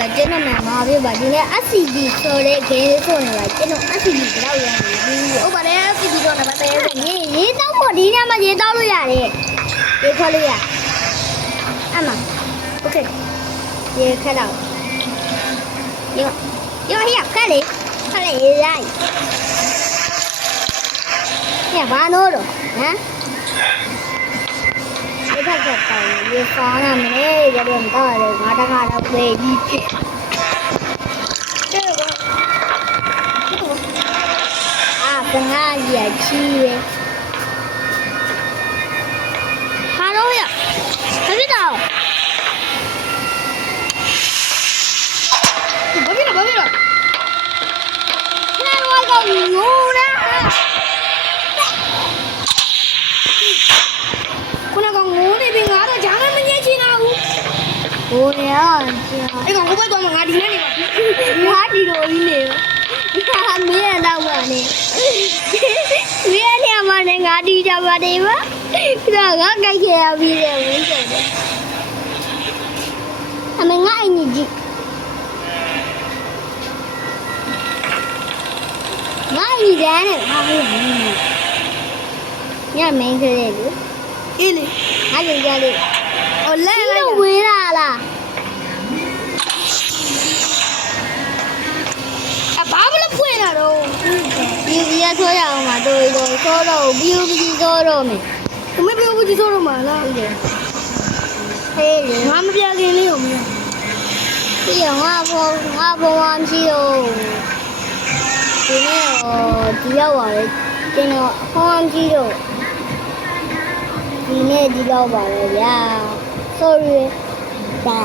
နေတာကျင်းနေမှာပြပါဒီနေ့ SCD ဆိုတဲ့ game ဆိုနေတာကျင်းတော့ SCD ကြောက်ရနေပြီဟုတ်ပါတယ် SCD တော့နံပါတ်3ဆိုရေးတော့ပေါ့ဒီညမှာရေးတော့လို့ရတယ်ရေးခွက်လို့ရအမ Okay ရေးခက်တော့ရောဟိခက်လေရေးလိုက်ညဘာလို့တော့ဟမ်ဒီဘက်ကတောင်းရေဖောင်းရမယ်ရတော့တော့လေငါတခါတော့ပြေးကြီးဖြစ်ကငါရချီးပဲဟာတော့ရဘာဖြစ်တော့ဘာဖြစ်တော့နာတော့ကောငိုးလားခုနကငိုးနေပြီငါတော့ဂျာမမညက်ချင်တော့ဘူးဟိုရအဲ့ကောင်ကိုပဲတော့ငါဒီနဲ့နေပါငါဒီလိုကြီးနေဟာမင်းရတော့ပါနဲ့မင်းရမှာနဲ့ငါဒီကြပါတယ်ဗျာဒါငါကြိုက်ခဲ့ရပြီးတယ်ဝင်းတယ်အမေငါအင်ကြီးငါအင်ကြီးတယ်ဟာဘူးညမင်းကလေးလူအေးလေငါကြည့်ကြလေဟိုလဲလိုက်ဝေးလာလားဘာလို့ဖွင့်လာတော့ဒီရဆိုရအောင်မတော်တော်ဆိုတော့ဘီယိုဘီဆိုတော့မယ်။မဘီယိုဘီဆိုတော့မလား။ဟေးငါမပြခင်လေးကိုမလား။ဒီငါဘောဝမ်းရှိတော့ဒီနေ့ဒီရောက်ပါလေ။ကျွန်တော်ဝမ်းရှိတော့ဒီနေ့ဒီရောက်ပါလေဗျာ။ Sorry ဒါ